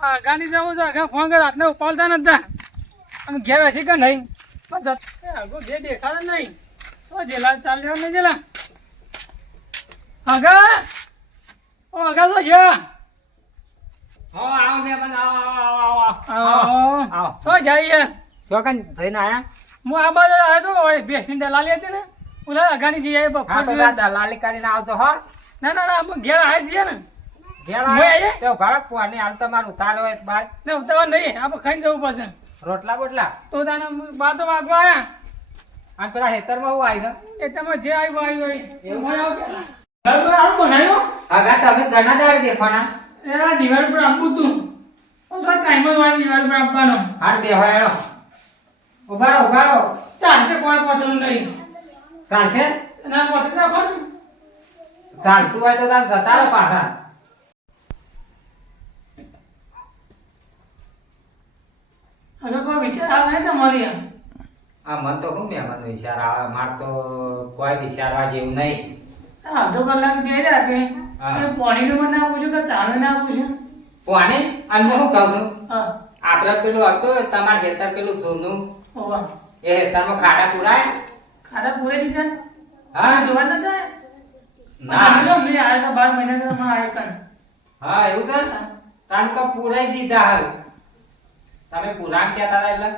આગાની જવું છે આગા ફોન કર હાથને ઉપાડતા નતા. અને ઘેર હશે કે નહીં? પણ આગો ઘેર દેખાડે નહીં. તો જેલા ચાલ્યો ને જેલા. આગા ઓ આગા તો છે હો આવો મેમન આવો આવો આવો આવો આવો. આવો જાય યાર શોકન થઈને આયા? હું આ બાજુ આવ્યો તો ઓય ભેંસની દલાલી હતી ને. ઓલા અગાની જઈ આવી હા તો બપોર દલાલી કરીને આવતો હો. ના ના ના અમે ઘેર આવ્યા છીએ ને. મેં આયા આયા? રોટલા બોટલા? તો તને બાર તો વાગવા આવ્યા અને પેલા ખેતરમાં હું આવી એ તમે જે આવ્યું આવ્યું એવું આવો બનાવ્યો? આગા તમે ઘણા એ દિવાલ પર આપવું તું. હું તો ટાઈમ જ દિવાલ પર આપવાનો. હાર બેહો એનો ઊભા રહો ઊભા ચાલશે કોઈ પોતનું નહીં. ચાલશે? ના પોતે નાખો ને ચાલતું હોય તો તાર જતા રહો પાછા. હવે કોઈ વિચાર આવે નહીં તમારી આ. મન તો શું મહેમાન વિચાર આવે માર તો કોઈ વિચારવા જેવું નહીં. અડધો કલાક હા. એ પાણીનું મને ના પૂછ્યું કે ચાનું ના પૂછ્યું પાણી? અને હું કહું છું? હા. આપણે પેલું હતું તમારે હેતર પેલું હોવા એ હેતરમાં ખાડા પુરાય? ખાડા પૂરે દીધા હા. જોવા નતા? ના. ના બાર મહિના તો માં આવ્યા હા એવું છે? કારણ કે પુરાઈ દીધા હાલ. તમે કુરાન કહેતા હતા એટલે?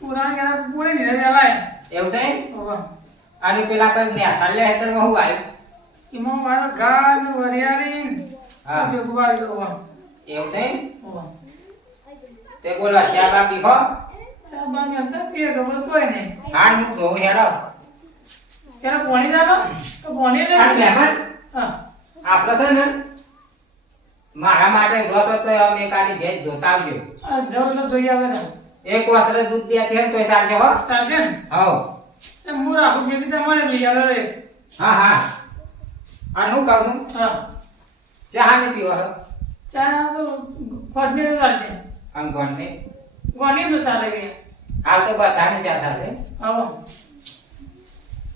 પૂરા ગયા પૂરે દીધા વેલા એવું છે અને પેલા પર નેતાલે ખેતરમાં હું આવ્યું એમાં મારા ઘા ને વરિયાળી. હા. ભેગું વાળી હોવા. એવું છે તે બોલો શાબા બાપી હો? ચા બા મેલતા પીએ ખબર કોઈ નહીં. હાર હું તો હેડો. ત્યારે પોણી જાનો તો પોણી લે. આપણે છે ને મારા માટે જોશો તો અમે કાઢી ભેજ જોતા આવજો. જાઓ એટલે જોઈ આવે ને. એક વસ્ત્ર દૂધ દે તેમ તો ચાલશે હો. ચાલશે ને? હો. એ હું રાખું ભેગી મને લઈ આવે રે. હા હા. અને હું કહું? છું હા. ચા ને પીવો ચા તો ખોટની તો ચાલશે. આમ ને ગોની તો ચાલે કે હાલ તો બધાને ચા ચાલે. આવો.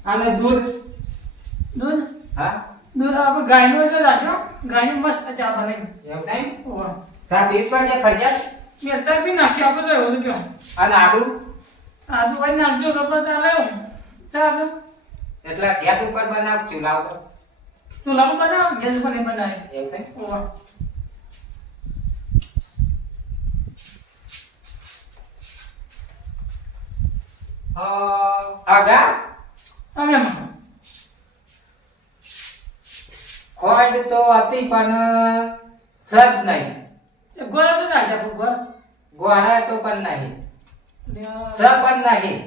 અને દૂધ? દૂધ? હા. દૂધ આપણે ગાયનું જ રાખજો. ગાયની મસ્ત ચા બને એવું? થાય હોવા બે પીવી જે ફરજિયાત મેં અત્યારે બી નાખી આપો તો એવું કહો. અને આદુ આદુ ભાઈ નાખજો ખબર ચાલે ચાલે એટલે ગેસ ઉપર બનાવ ચૂલા ઉપર? ચૂલા ઉપર બનાવ ગેસ પર નહીં બનાવે એવું હોવા અ, આગા? તમે ખોડ તો હતી પણ સદ નહીં. ગોળા તો ચાલશે છે ગોળ? ગોરા તો પણ નહીં. સ પણ નહીં.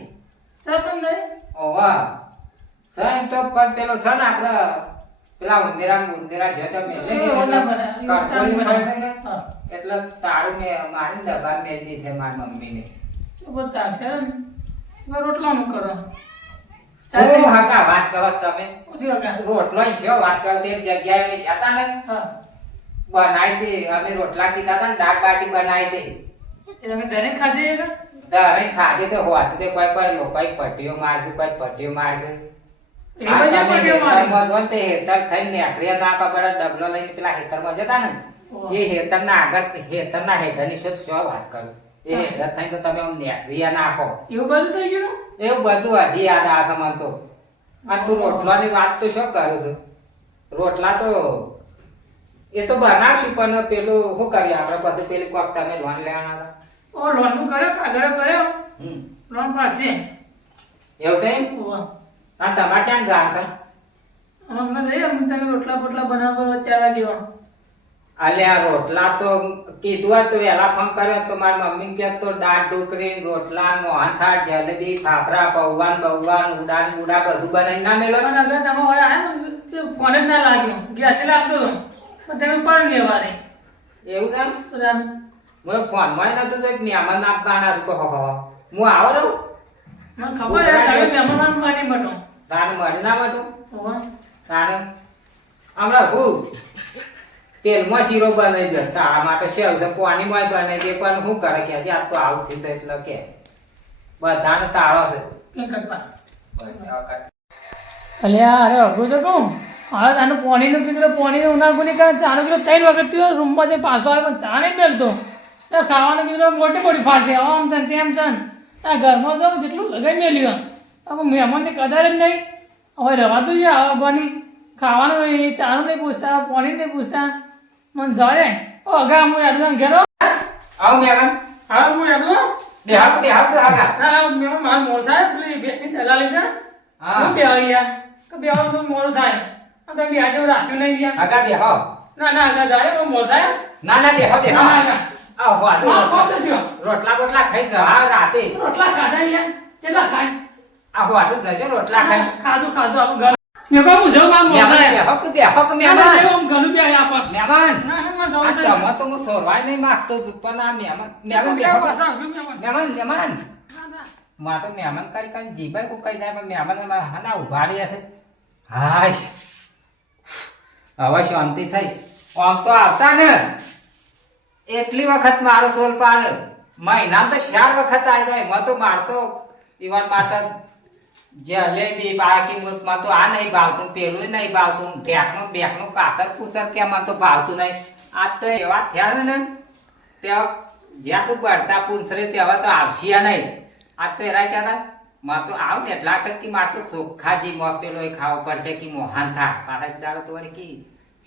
સ પણ નહીં? ઓવા સ એમ તો પણ પેલો છે ને આપણે પેલા ઉંદેરા ઉંદેરા જતો મેલે છે એટલે છે ને. ને. મારી ડબ્બા મેળ દીધે મારી મમ્મીને. તો બસ ચાલશે રોટલાનું કરો. હું ચાલશે હકા વાત કરો તમે? રોટલો છે વાત કરો એક જગ્યાએ અમે જતા ને? બનાવી હતી અમે રોટલા કીધા હતા ને દાળ બાટી બનાવી દે. તમે ઘરે ખાધી એ કે? ખાધી તો હોત તે કોઈ કોઈ લોકો પટ્ટીઓ મારશે કોઈ પટ્ટીઓ મારશે. ને હેતર ના ડબલો લઈને પેલા હેતરમાં જતા ને. એ હેતરના આગળ હેતરના હેઠળની શું વાત કરું? એ હા. હેઠળ થઈને તો તમે આમ નેકળીએ નાખો એવું બધું થઈ ગયું એવું બધું હજી યાદ આ છે તો. આ તું રોટલાની વાત તો શું કરું છું? રોટલા તો એ તો બનાવશું પણ પેલું શું કરીએ આપણે? બધું પેલું કોક તમે લોન લેવાના હતા. ઓ લોનનું કર્યો? કાગળ કર્યો હમ. લોન પાછી? એવું છે? આ તમારે ક્યાં ગામ છે. હમણાં જઈએ અમે તમે રોટલા બોટલા બનાવવા ચાર વાગે અલ્યા રોટલા તો કીધું તો વહેલા ફોન કર્યો તો મારી મમ્મી કે તો દાળ ઢોકળી રોટલા મોહનથાળ જલેબી ફાફડા પૌવાન બૌવાન ઉડાન ઉડા બધું બનાવી ના મેલો? પણ અગર તમે હોય આયા ફોન જ ના લાગ્યો ગેસ લાગતો હતો પણ તમે પણ લેવા રે એવું છે બધાને હું ફોનમાં નતું તો એક મહેમાન આપવાના છે. કહો હું આવો રહું? મને ખબર છે મહેમાન મારી બટો તારે મળી ના ઓવા તાને હમણાં હું? તેલમાં શીરો બનાવી દે. શાળા માટે છે છે પાણીમાં બનાવી દે પણ શું કરે કે આજે આ તો આવું થયું છે એટલે કે. બધાને તાળો છે. અલ્યા અરે અઘરું છે કહું હવે તાનું પાણીનું કીધું પાણીનું ઉનાળું નહીં કારણ ચાનો કીધું ત્રણ વખત પીવો રૂમમાં જઈ પાછો આવે પણ ચા નહીં મેળતો ખાવાનું કીધું મોટી મોટી ફાટશે. આમ છે તેમ છે આ ઘરમાં જાઉં જેટલું લગાઈ મેલ્યું હવે મહેમાનની કદર જ નહીં. હવે રવાતું છે આવા ગોની ખાવાનું નહીં ચાનું નહીં પૂછતા પાણી નહીં પૂછતા. મને જાય ઓ અગા હું યાદ ઘેરો આવો મહેમાન હા હું યાદ બે હાથ બે હાથ આગા ના ના મેં મારું થાય. પેલી બેસની દલાલી છે. હા. હું બે યાર તો બે આવું તો મોડું થાય. આ તો બે આજે રાખ્યું નહીં ગયા. આગા બે હો. ના ના આગા જાય. હું મોર થાય. ના ના બે હો બે હો. આવો હા, દેજો? રોટલા બોટલા ખાઈ ગયા. રાતે. રોટલા ખાધા યાર. કેટલા ખાય? આ વાતો જજો રોટલા ખાઈ. ખાધું ખાધું આપણું ઘર મેં કહું હું જાઉં મારું મહેમાન બે થાય હો કે બે હો કે ના, ના, મહેમાન. જેવું આમ ઘણું બે આપણ. મહેમાન. ના ના મારે આ છે. તમે તો હું સોરવાય નહીં માંગતો પણ આ મહેમાન મહેમાન બે કેવા હો. પાછા આવશું મહેમાન? મહેમાન મહેમાન. ના, ના. માં તો મહેમાન કરી કરી જીભાઈ કોઈ કઈ જાય મહેમાન હાના ઊભા રહ્યા છે. હાશ. હવે શાંતિ થઈ. આમ તો આવતા ને. એટલી વખત મારો સોલ પાર મહિનામાં તો ચાર વખત આવી જાય. એમાં તો મારતો ઈવન માટે જલેબી બાકી માં તો આ નહીં ભાવતું પેલું નહીં ભાવતું ઢેકનું બેકનું કાતર કુતર કે મને તો ભાવતું નહીં. આ તો એવા થયા છે ને ત્યાં જ્યાં તું બળતા પૂંછરે તેવા તો આવશે નહીં. આ તો એરા કહેતા માં તો આવ ને એટલા તક કે મારે તો ચોખ્ખાજી મોકેલો એ ખાવો પડશે કે મોહન થા પાછા દાડો તો કી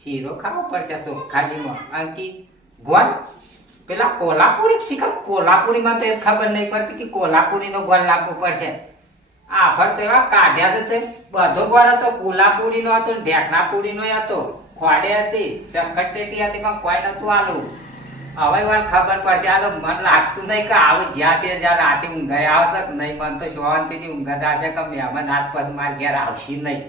શીરો ખાવો પડશે ચોખ્ખાજીમાં અને કી ગોળ પેલા કોલ્હાપુરી? શીખર કોલ્હાપુરીમાં તો એ ખબર નહીં પડતી કે કોલ્હાપુરીનો ગોળ લાવવો પડશે. આ ફર તો એવા કાઢ્યા તો તે. બધો ગોર હતો કોલ્હાપુરીનો હતો ને ઢેકણાપુરીનો હતો. ખોડે હતી શક્કરટેટી હતી, પણ કોઈ નતું આલું. હવે વાર ખબર પડશે, આ તો મન લાગતું નહીં કે આવું જ્યાં તે જ્યાં રાતે ઊંઘાઈ આવશે નહીં. મન તો શાંતિથી ઊંઘા હશે કે મહેમાન હાથ પગ માર ઘેર આવશે નહીં.